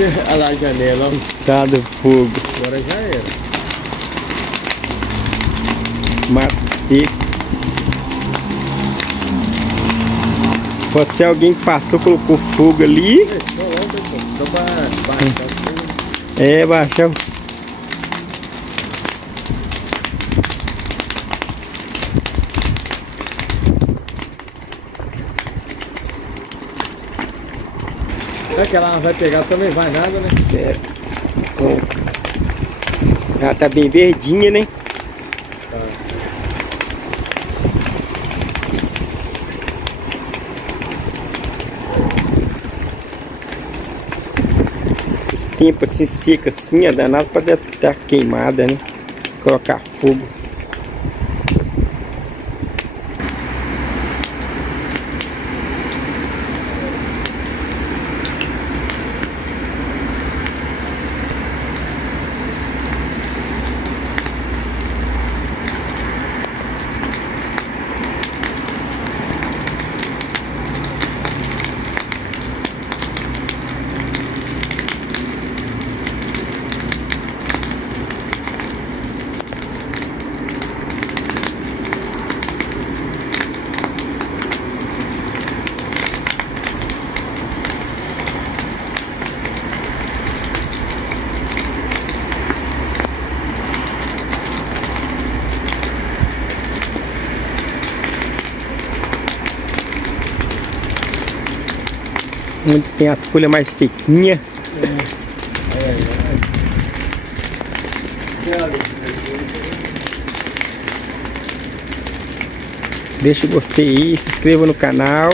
Olha lá a janela, ó. Estado fogo. Agora já era. Mato seco. Pode ser alguém que passou, colocou fogo ali. Só pra baixar o fogo. É, baixar. Será que ela não vai pegar? Também vai nada, né? É. Ela tá bem verdinha, né? Tá. Esse tempo assim seco assim, é danado pra estar queimada, né? Colocar fogo. Onde tem as folhas mais sequinhas. Deixa o gostei aí, se inscreva no canal.